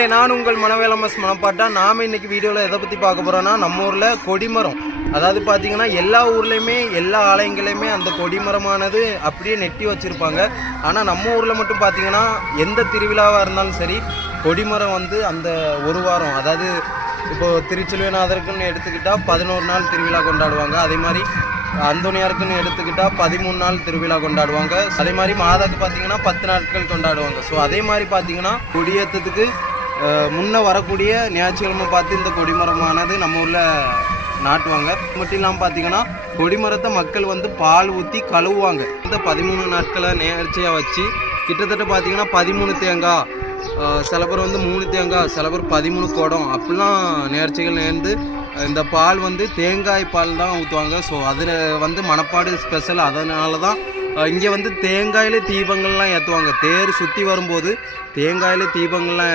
மக்களே, நான் உங்கள் மனவேலமஸ் மனப்பாட்டா. நாம் இன்றைக்கி வீடியோவில் எதை பற்றி பார்க்க போகிறோன்னா, நம்ம ஊரில் கொடிமரம். அதாவது பார்த்திங்கன்னா எல்லா ஊர்லேயுமே எல்லா ஆலயங்களையுமே அந்த கொடிமரமானது அப்படியே நெட்டி வச்சுருப்பாங்க. ஆனால் நம்ம ஊரில் மட்டும் பார்த்திங்கன்னா எந்த திருவிழாவாக இருந்தாலும் சரி, கொடிமரம் வந்து அந்த ஒரு வாரம், அதாவது இப்போது திருச்செல்வநாதருக்குன்னு எடுத்துக்கிட்டால் 11 நாள் திருவிழா கொண்டாடுவாங்க. அதே மாதிரி அந்தோனியாருக்குன்னு எடுத்துக்கிட்டால் 13 நாள் திருவிழா கொண்டாடுவாங்க. அதே மாதிரி மாதாக்கு பார்த்தீங்கன்னா 10 நாட்கள் கொண்டாடுவாங்க. ஸோ அதே மாதிரி பார்த்தீங்கன்னா கொடியேற்றத்துக்கு முன்னே வரக்கூடிய ஞாயிற்றுக்கிழமை பார்த்து இந்த கொடிமரமானது நம்ம ஊரில் நாட்டுவாங்க. மட்டும் இல்லாமல் பார்த்தீங்கன்னா கொடிமரத்தை மக்கள் வந்து பால் ஊற்றி கழுவுவாங்க. இந்த 13 நாட்களை நேர்ச்சியாக வச்சு கிட்டத்தட்ட பார்த்தீங்கன்னா 13 தேங்காய், சில பேர் வந்து 3 தேங்காய், சில பேர் 13 குடம் அப்படிலாம் நேர்ச்சிகள் நேர்ந்து இந்த பால் வந்து தேங்காய் பால் தான் ஊற்றுவாங்க. ஸோ அதில் வந்து மணப்பாடு ஸ்பெஷல். அதனால தான் இங்கே வந்து தேங்காயில் தீபங்கள்லாம் ஏற்றுவாங்க. தேர் சுற்றி வரும்போது தேங்காயில் தீபங்கள்லாம்